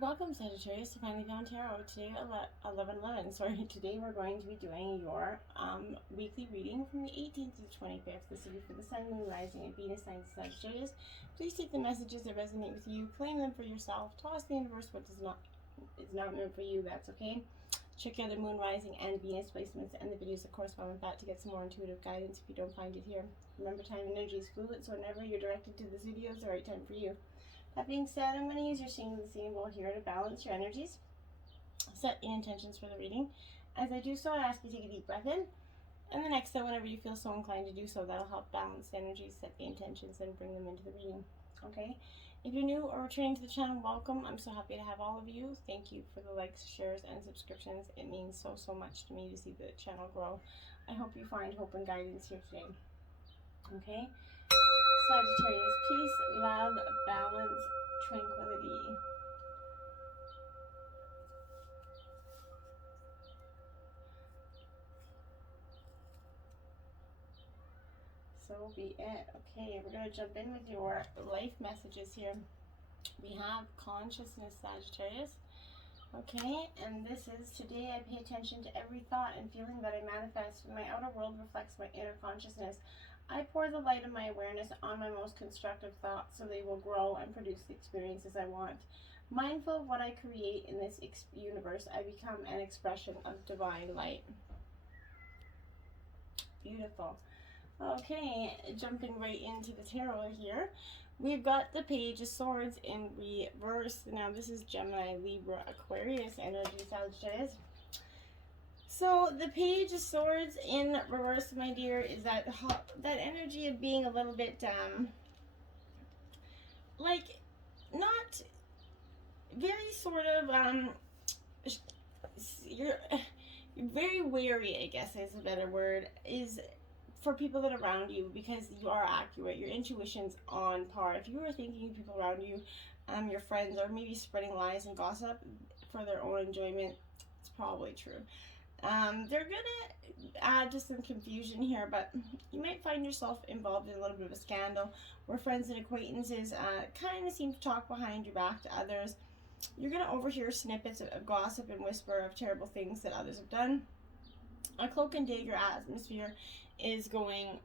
Welcome, Sagittarius, to Finally Found Tarot. Today, 11/11. Sorry, today we're going to be doing your weekly reading from the 18th to the 25th. This will be for the Sun, Moon, Rising, and Venus signs of Sagittarius. Please take the messages that resonate with you, claim them for yourself, toss the universe what is not meant for you. That's okay. Check out the Moon, Rising, and Venus placements and the videos that correspond with that to get some more intuitive guidance if you don't find it here. Remember, time and energy is fluid, so whenever you're directed to this video is the right time for you. That being said, I'm going to use your seeing the seeing bowl here to balance your energies. Set your intentions for the reading. As I do so, I ask you to take a deep breath in. And the next, whenever you feel so inclined to do so, that'll help balance the energies, set the intentions, and bring them into the reading. Okay? If you're new or returning to the channel, welcome. I'm so happy to have all of you. Thank you for the likes, shares, and subscriptions. It means so much to me to see the channel grow. I hope you find hope and guidance here today. Okay? Sagittarius, peace, love, balance, tranquility. So be it. Okay, we're going to jump in with your life messages here. We have consciousness, Sagittarius. Okay, and this is, today I pay attention to every thought and feeling that I manifest. My outer world reflects my inner consciousness. I pour the light of my awareness on my most constructive thoughts so they will grow and produce the experiences I want. Mindful of what I create in this universe, I become an expression of divine light. Beautiful. Okay, jumping right into the tarot here. We've got the Page of Swords in reverse. Now this is Gemini, Libra, Aquarius energy, Sagittarius. So the Page of Swords in reverse, my dear, is that energy of being a little bit, like, not very sort of, you're very wary, I guess is a better word, is for people that are around you, because you are accurate. Your intuition's on par. If you are thinking of people around you, your friends, or maybe spreading lies and gossip for their own enjoyment, it's probably true. They're gonna add to some confusion here, but you might find yourself involved in a little bit of a scandal where friends and acquaintances kind of seem to talk behind your back to others. You're gonna overhear snippets of gossip and whisper of terrible things that others have done. A cloak and dagger atmosphere is going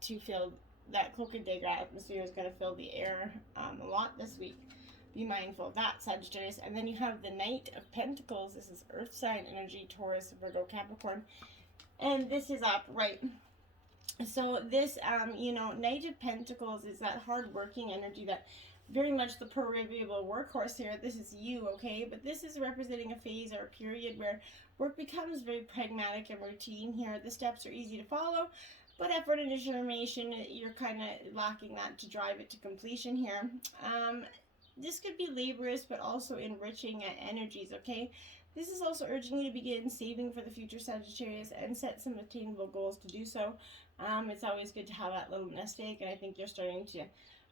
to fill, that cloak and dagger atmosphere is going to fill the air a lot this week. Be mindful of that, Sagittarius. And then you have the Knight of Pentacles. This is Earth sign energy, Taurus, Virgo, Capricorn. And this is upright. So this, Knight of Pentacles is that hard-working energy, that very much the proverbial workhorse here. This is you, okay? But this is representing a phase or a period where work becomes very pragmatic and routine here. The steps are easy to follow, but effort and determination, you're kind of lacking that to drive it to completion here. This could be laborious, but also enriching energies, okay? This is also urging you to begin saving for the future, Sagittarius, and set some attainable goals to do so. It's always good to have that little nest egg, and I think you're starting to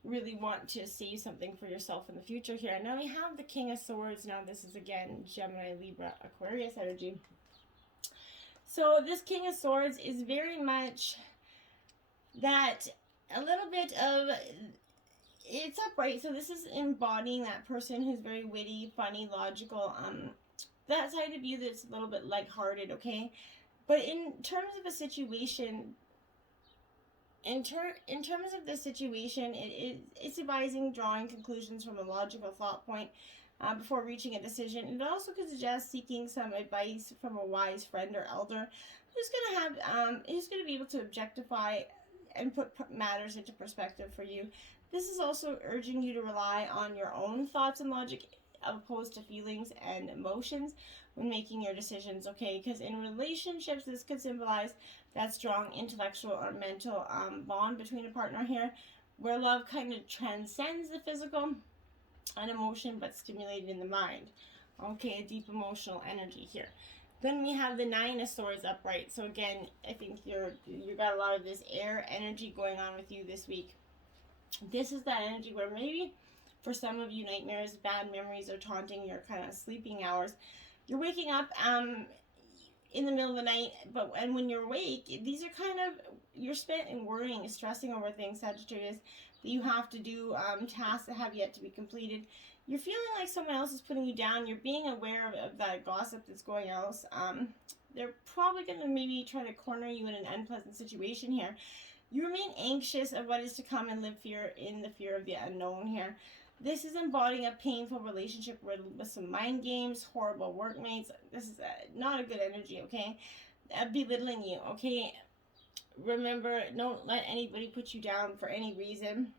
really want to save something for yourself in the future here. Now we have the King of Swords. Now this is, again, Gemini, Libra, Aquarius energy. So this King of Swords is very much that, a little bit of, it's upright. So this is embodying that person who's very witty, funny, logical, that side of you that's a little bit lighthearted, okay? But in terms of a situation, in terms of the situation, it's advising drawing conclusions from a logical thought point before reaching a decision. It also could suggest seeking some advice from a wise friend or elder who's going to be able to objectify and put matters into perspective for you. This is also urging you to rely on your own thoughts and logic opposed to feelings and emotions when making your decisions, okay? Because in relationships, this could symbolize that strong intellectual or mental bond between a partner here, where love kind of transcends the physical and emotion, but stimulated in the mind. Okay, a deep emotional energy here. Then we have the Nine of Swords upright. So again, I think you got a lot of this air energy going on with you this week. This is that energy where maybe for some of you, nightmares, bad memories are taunting your kind of sleeping hours. You're waking up in the middle of the night, and when you're awake, these are kind of, you're spent in worrying, stressing over things, Sagittarius, that you have to do, tasks that have yet to be completed. You're feeling like someone else is putting you down. You're being aware of that gossip that's going else. They're probably going to maybe try to corner you in an unpleasant situation here. You remain anxious of what is to come and live in the fear of the unknown here. This is embodying a painful relationship with some mind games, horrible workmates. This is not a good energy, okay? Belittling you, okay? Remember, don't let anybody put you down for any reason.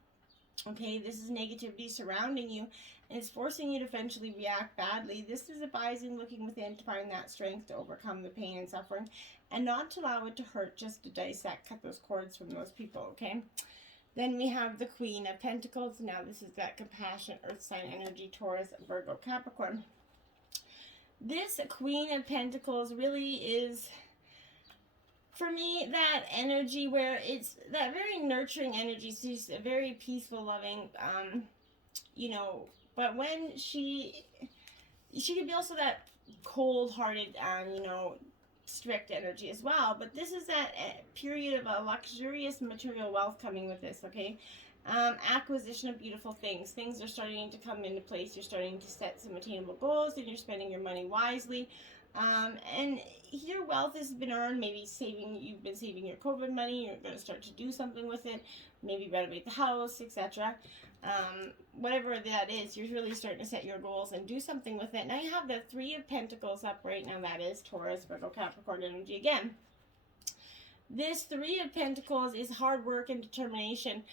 Okay, this is negativity surrounding you, and it's forcing you to eventually react badly. This is advising looking within to find that strength to overcome the pain and suffering, and not to allow it to hurt, just to dissect, cut those cords from those people, okay? Then we have the Queen of Pentacles. Now this is that compassionate earth sign energy, Taurus, Virgo, Capricorn. This Queen of Pentacles really is, for me, that energy where it's that very nurturing energy. She's a very peaceful, loving, you know, but when she could be also that cold-hearted, you know, strict energy as well. But this is that period of a luxurious material wealth coming with this, okay? Acquisition of beautiful things. Things are starting to come into place. You're starting to set some attainable goals, and you're spending your money wisely. And your wealth has been earned. Maybe you've been saving your COVID money. You're going to start to do something with it. Maybe renovate the house, etc. Whatever that is, you're really starting to set your goals and do something with it. Now you have the Three of Pentacles up right now. That is Taurus, Virgo, Capricorn energy again. This Three of Pentacles is hard work and determination.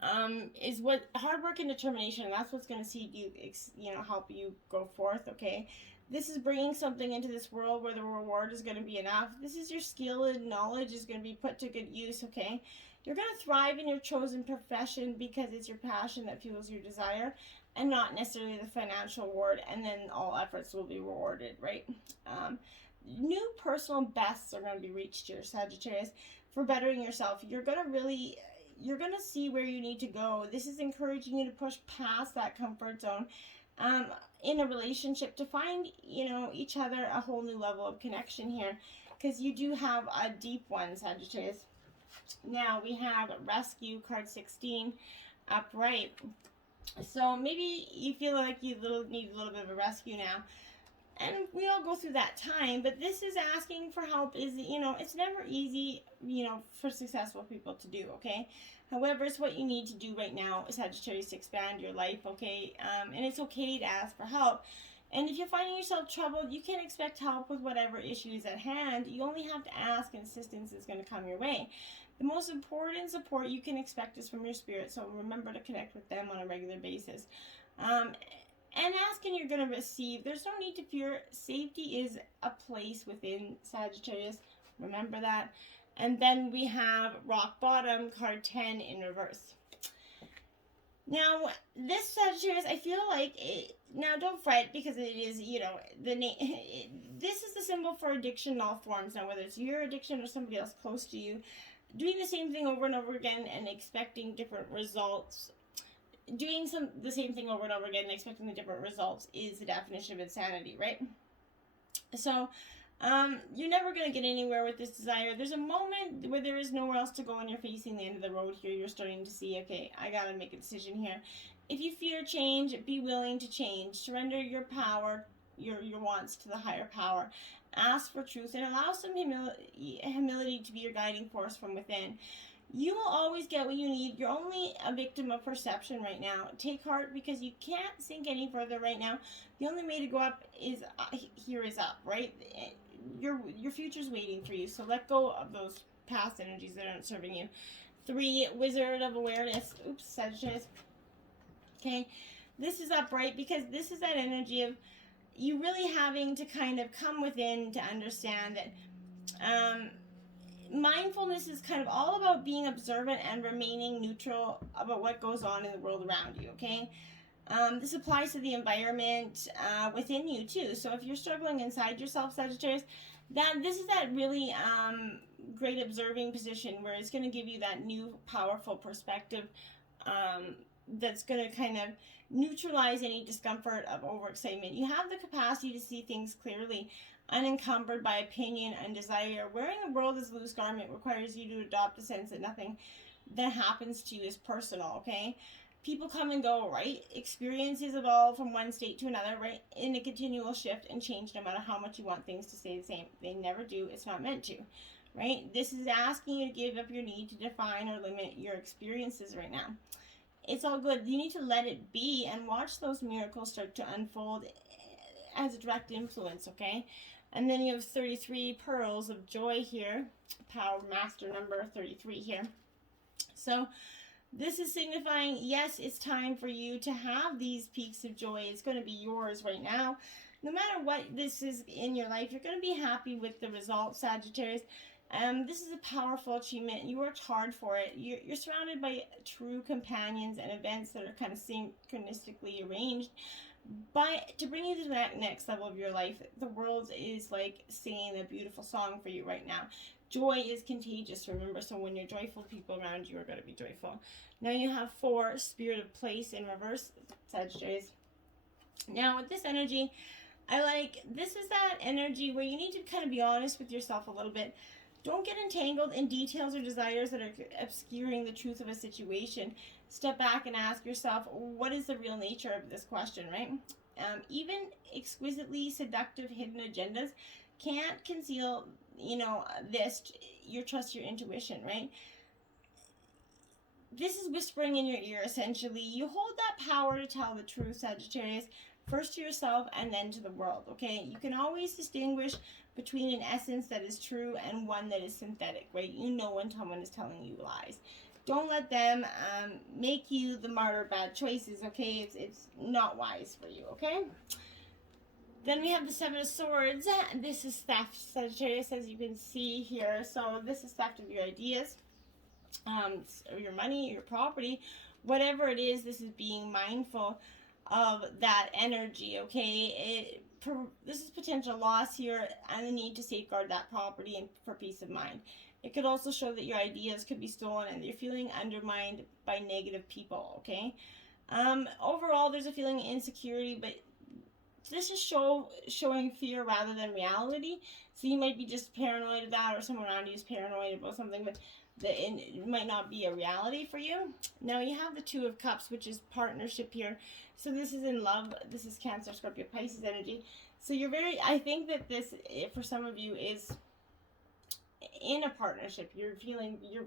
Hard work and determination. That's what's going to see you, help you go forth. Okay. This is bringing something into this world where the reward is going to be enough. This is your skill and knowledge is going to be put to good use, okay? You're going to thrive in your chosen profession because it's your passion that fuels your desire and not necessarily the financial reward, and then all efforts will be rewarded, right? New personal bests are going to be reached here, Sagittarius, for bettering yourself. You're going to see where you need to go. This is encouraging you to push past that comfort zone. In a relationship to find, each other a whole new level of connection here, because you do have a deep one, Sagittarius. Now we have Rescue, card 16, upright. So maybe you feel like you need a little bit of a rescue now. And we all go through that time, but this is asking for help it's never easy, for successful people to do, okay? However, it's what you need to do right now, Sagittarius, to expand your life, okay? And it's okay to ask for help. And if you're finding yourself troubled, you can expect help with whatever issue is at hand. You only have to ask, and assistance is going to come your way. The most important support you can expect is from your spirit, so remember to connect with them on a regular basis. And ask and you're going to receive. There's no need to fear. Safety is a place within, Sagittarius. Remember that. And then we have Rock Bottom, card 10 in reverse. Now, this Sagittarius, I feel like, now don't fret because it is, this is the symbol for addiction in all forms. Now, whether it's your addiction or somebody else close to you, doing the same thing over and over again and expecting different results, doing the same thing over and over again and expecting the different results is the definition of insanity, right? So, you're never going to get anywhere with this desire. There's a moment where there is nowhere else to go and you're facing the end of the road here. You're starting to see, okay, I got to make a decision here. If you fear change, be willing to change. Surrender your power, your wants to the higher power. Ask for truth and allow some humility to be your guiding force from within. You will always get what you need. You're only a victim of perception right now. Take heart because you can't sink any further right now. The only way to go up is here is up, right? Your future's waiting for you. So let go of those past energies that aren't serving you. 3, Wizard of Awareness. Oops, Sagittarius. Okay, this is upright because this is that energy of you really having to kind of come within to understand that mindfulness is kind of all about being observant and remaining neutral about what goes on in the world around you, okay? This applies to the environment within you too. So if you're struggling inside yourself, Sagittarius, this is that really great observing position where it's going to give you that new powerful perspective that's going to kind of neutralize any discomfort of overexcitement. You have the capacity to see things clearly, unencumbered by opinion and desire. Wearing the world as a loose garment requires you to adopt a sense that nothing that happens to you is personal, okay? People come and go, right? Experiences evolve from one state to another, right? In a continual shift and change, no matter how much you want things to stay the same. They never do. It's not meant to, right? This is asking you to give up your need to define or limit your experiences right now. It's all good. You need to let it be and watch those miracles start to unfold as a direct influence, okay? And then you have 33 pearls of joy here, power master number 33 here. So this is signifying, yes, it's time for you to have these peaks of joy. It's going to be yours right now. No matter what this is in your life, you're going to be happy with the results, Sagittarius. This is a powerful achievement. You worked hard for it. You're surrounded by true companions and events that are kind of synchronistically arranged. But to bring you to that next level of your life, the world is like singing a beautiful song for you right now. Joy is contagious, remember, so when you're joyful, people around you are going to be joyful. Now you have 4, Spirit of Place in reverse, Sagittarius. Now with this energy, this is that energy where you need to kind of be honest with yourself a little bit. Don't get entangled in details or desires that are obscuring the truth of a situation. Step back and ask yourself, what is the real nature of this question, right? Even exquisitely seductive hidden agendas can't conceal, trust your intuition, right? This is whispering in your ear, essentially. You hold that power to tell the truth, Sagittarius, first to yourself and then to the world, okay? You can always distinguish between an essence that is true and one that is synthetic, right? You know when someone is telling you lies. Don't let them make you the martyr of bad choices, okay? It's not wise for you, okay? Then we have the 7 of Swords. This is theft, Sagittarius, as you can see here. So this is theft of your ideas, or your money, your property, whatever it is. This is being mindful of that energy, okay? This is potential loss here and the need to safeguard that property and for peace of mind. It could also show that your ideas could be stolen and you're feeling undermined by negative people, okay? Overall, there's a feeling of insecurity, but this is showing fear rather than reality. So you might be just paranoid of that, or someone around you is paranoid about something, but it might not be a reality for you. Now you have the 2 of Cups, which is partnership here. So this is in love. This is Cancer, Scorpio, Pisces energy. So I think that this, for some of you, is in a partnership. You're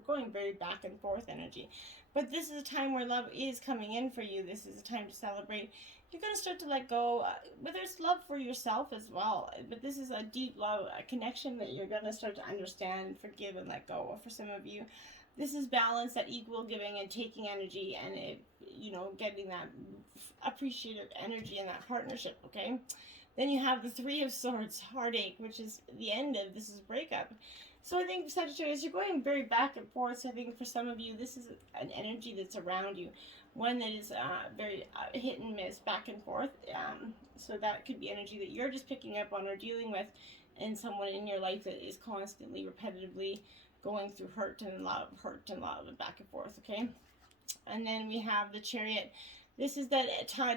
going very back and forth energy. But this is a time where love is coming in for you. This is a time to celebrate. You're going to start to let go, but there's love for yourself as well. But this is a deep love, a connection that you're going to start to understand, forgive, and let go. For some of you, this is balance, that equal giving and taking energy, and getting that appreciative energy in that partnership, okay? Then you have the 3 of Swords, heartache, which is the end of this is breakup. So I think, Sagittarius, you're going very back and forth. So I think for some of you, this is an energy that's around you, one that is very hit and miss, back and forth. So that could be energy that you're just picking up on or dealing with, and someone in your life that is constantly, repetitively going through hurt and love, and back and forth, okay? And then we have the Chariot. This is that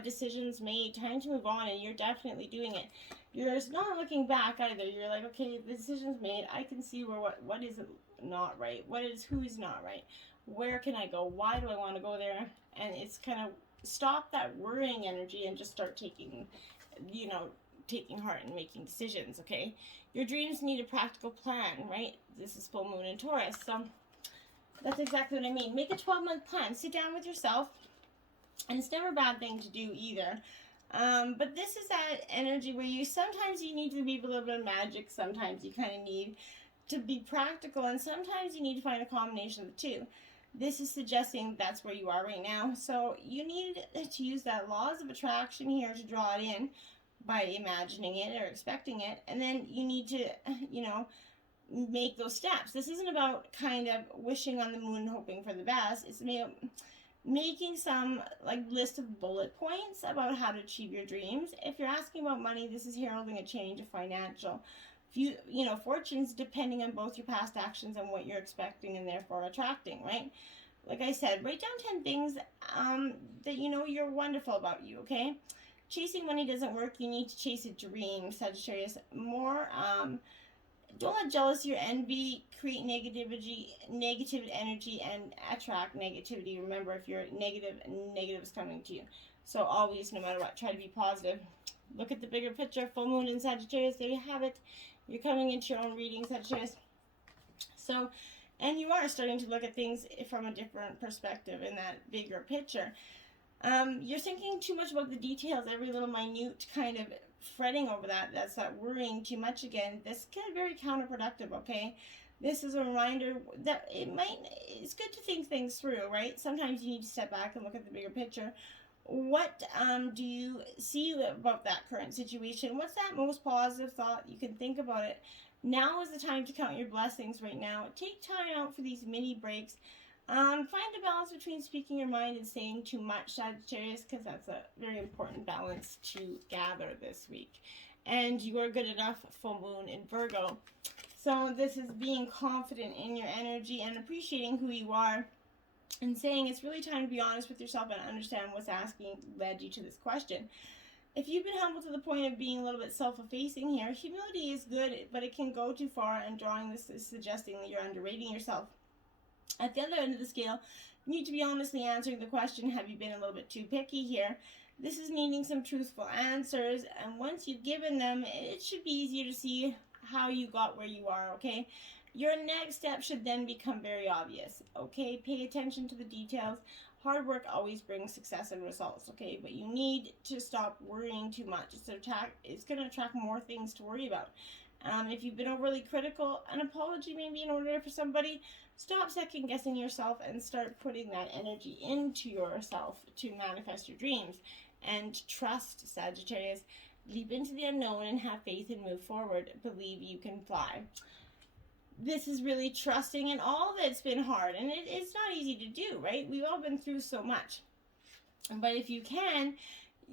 decisions made, time to move on, and you're definitely doing it. You're not looking back either. You're like, okay, the decision's made. I can see where what is not right. Who's not right? Where can I go? Why do I want to go there? And it's kind of stop that worrying energy and just start taking heart and making decisions, okay? Your dreams need a practical plan, right? This is full moon in Taurus. So that's exactly what I mean. Make a 12-month plan. Sit down with yourself. And it's never a bad thing to do either. But this is that energy where sometimes you need to be a little bit of magic. Sometimes you kind of need to be practical. And sometimes you need to find a combination of the two. This is suggesting that's where you are right now. So you need to use that laws of attraction here to draw it in by imagining it or expecting it. And then you need to, make those steps. This isn't about kind of wishing on the moon and hoping for the best. It's making some list of bullet points about how to achieve your dreams. If you're asking about money, this is heralding a change of financial fortunes, depending on both your past actions and what you're expecting and therefore attracting, right? Like I said, write down 10 things that you're wonderful about you, okay? Chasing money doesn't work. You need to chase a dream, Sagittarius. More Don't let jealousy or envy create negative energy and attract negativity. Remember, if you're negative, negative is coming to you. So always, no matter what, try to be positive. Look at the bigger picture. Full moon in Sagittarius. There you have it. You're coming into your own reading, Sagittarius. So, and you are starting to look at things from a different perspective in that bigger picture. You're thinking too much about the details, every little minute kind of fretting over that. That's not worrying too much again. This can be very counterproductive, okay? This is a reminder that it's good to think things through, right? Sometimes you need to step back and look at the bigger picture. What do you see about that current situation? What's that most positive thought? You can think about it. Now is the time to count your blessings right now. Take time out for these mini breaks. Find a balance between speaking your mind and saying too much, Sagittarius, because that's a very important balance to gather this week. And you are good enough, full moon in Virgo. So this is being confident in your energy and appreciating who you are and saying it's really time to be honest with yourself and understand what's led you to this question. If you've been humble to the point of being a little bit self-effacing here, humility is good, but it can go too far, and drawing this is suggesting that you're underrating yourself. At the other end of the scale, you need to be honestly answering the question, have you been a little bit too picky here? This is needing some truthful answers, and once you've given them, it should be easier to see how you got where you are, okay? Your next step should then become very obvious, okay? Pay attention to the details. Hard work always brings success and results, okay? But you need to stop worrying too much. It's going to attract more things to worry about. If you've been overly critical, an apology may be in order for somebody. Stop second guessing yourself and start putting that energy into yourself to manifest your dreams. And trust, Sagittarius. Leap into the unknown and have faith and move forward. Believe you can fly. This is really trusting in all that's been hard, and it's not easy to do, right? We've all been through so much. But if you can,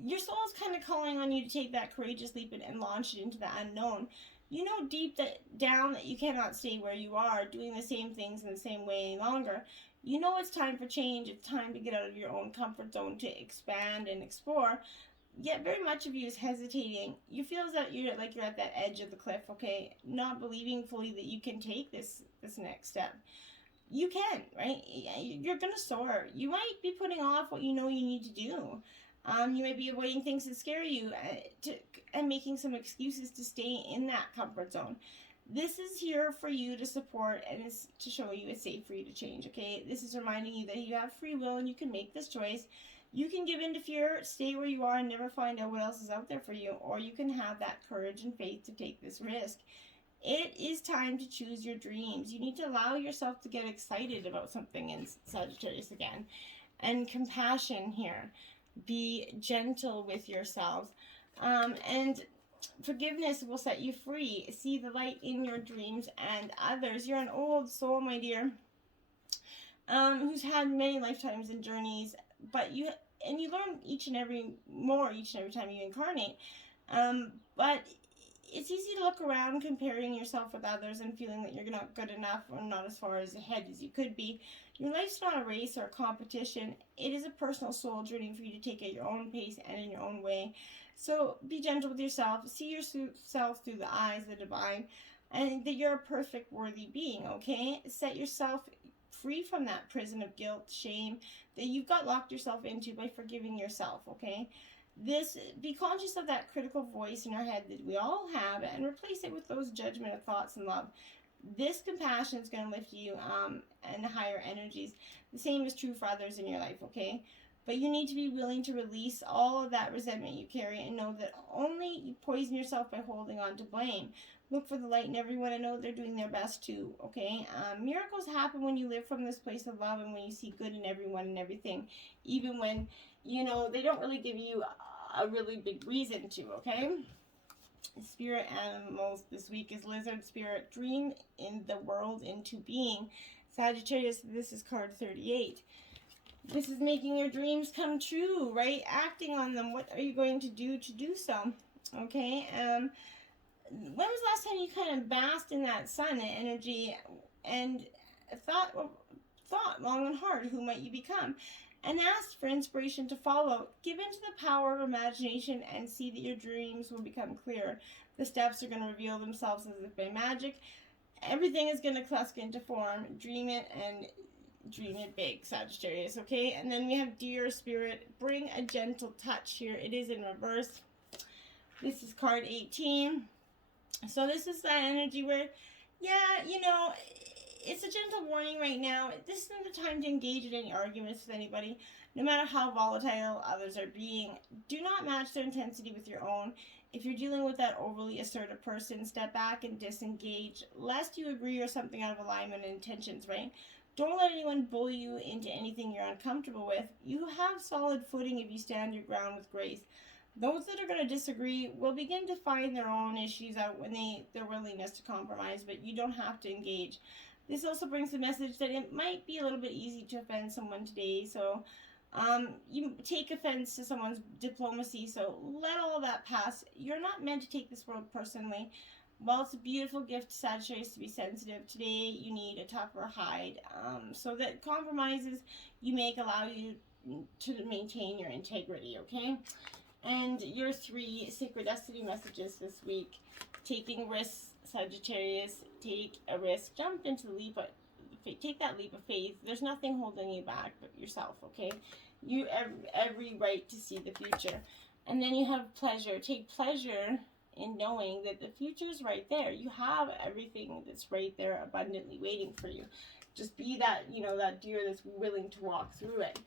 your soul's kind of calling on you to take that courageous leap and launch it into the unknown. You know deep down that you cannot stay where you are, doing the same things in the same way any longer. You know it's time for change. It's time to get out of your own comfort zone to expand and explore. Yet very much of you is hesitating. You feel as that you're at that edge of the cliff, okay? Not believing fully that you can take this next step. You can, right? You're going to soar. You might be putting off what you know you need to do. You may be avoiding things that scare you and making some excuses to stay in that comfort zone. This is here for you to support and is to show you it's safe for you to change, okay? This is reminding you that you have free will and you can make this choice. You can give in to fear, stay where you are, and never find out what else is out there for you, or you can have that courage and faith to take this risk. It is time to choose your dreams. You need to allow yourself to get excited about something in Sagittarius again. And compassion here. Be gentle with yourselves. And forgiveness will set you free. See the light in your dreams and others. You're an old soul, my dear, who's had many lifetimes and journeys. But you learn each and every time you incarnate. But it's easy to look around comparing yourself with others and feeling that you're not good enough or not as far ahead as you could be. Your life's not a race or a competition. It is a personal soul journey for you to take at your own pace and in your own way. So be gentle with yourself. See yourself through the eyes of the divine, and that you're a perfect, worthy being, okay? Set yourself free from that prison of guilt, shame that you've got locked yourself into by forgiving yourself, okay? Be conscious of that critical voice in our head that we all have and replace it with those judgmental thoughts and love. This compassion is going to lift you and higher energies. The same is true for others in your life, okay? But you need to be willing to release all of that resentment you carry and know that only you poison yourself by holding on to blame. Look for the light in everyone and know they're doing their best too, okay? Miracles happen when you live from this place of love and when you see good in everyone and everything, even when, they don't really give you a really big reason to, okay? Spirit animals this week is lizard spirit. Dream in the world into being. Sagittarius, this is card 38. This is making your dreams come true, right? Acting on them. What are you going to do so? Okay? When was the last time you kind of basked in that sun energy and thought long and hard, who might you become? and ask for inspiration to follow. Give into the power of imagination and see that your dreams will become clearer. The steps are going to reveal themselves as if by magic. Everything is going to cluster into form. Dream it and dream it big, Sagittarius, okay? And then we have Dear Spirit, bring a gentle touch here. It is in reverse. This is card 18. So this is that energy where, yeah, you know, it's a gentle warning right now. This isn't the time to engage in any arguments with anybody. No matter how volatile others are being, do not match their intensity with your own. If you're dealing with that overly assertive person, step back and disengage, lest you agree or something out of alignment and intentions, right? Don't let anyone bully you into anything you're uncomfortable with. You have solid footing if you stand your ground with grace. Those that are going to disagree will begin to find their own issues out when their willingness to compromise, but you don't have to engage. This also brings the message that it might be a little bit easy to offend someone today, so you take offense to someone's diplomacy, so let all that pass. You're not meant to take this world personally. While it's a beautiful gift to Sagittarius to be sensitive, today you need a tougher hide, so that compromises you make allow you to maintain your integrity, okay? And your 3 synchronicity messages this week. Taking risks, Sagittarius. Take a risk. Jump into the leap of faith. Take that leap of faith. There's nothing holding you back but yourself, okay? You have every right to see the future. And then you have pleasure. Take pleasure in knowing that the future is right there. You have everything that's right there abundantly waiting for you. Just be that, you know, that deer that's willing to walk through it.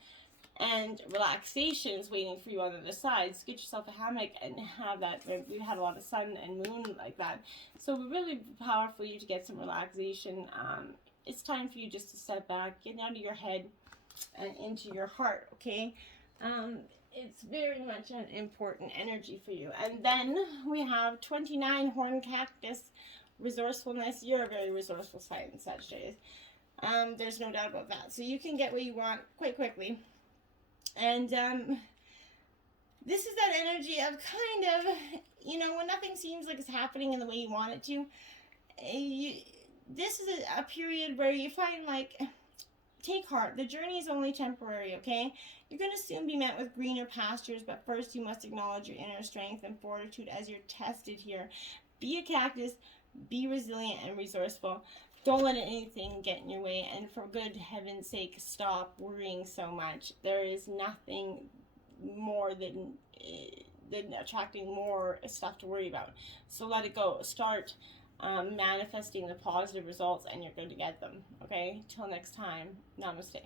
And relaxation is waiting for you on the other side. So get yourself a hammock and have that. We've had a lot of sun and moon like that. So we're really powerful for you to get some relaxation. It's time for you just to step back, get out of your head and into your heart, okay? It's very much an important energy for you. And then we have 29 horn cactus, resourcefulness. You're a very resourceful sign, Sagittarius. There's no doubt about that. So you can get what you want quite quickly. And this is that energy of kind of, you know, when nothing seems like it's happening in the way you want it to. This is a period where you find, like, take heart. The journey is only temporary, okay? You're going to soon be met with greener pastures, but first you must acknowledge your inner strength and fortitude as you're tested here. Be a cactus, be resilient and resourceful. Don't let anything get in your way, and for good heaven's sake, stop worrying so much. There is nothing more than attracting more stuff to worry about. So let it go. Start manifesting the positive results, and you're going to get them. Okay? Till next time, namaste.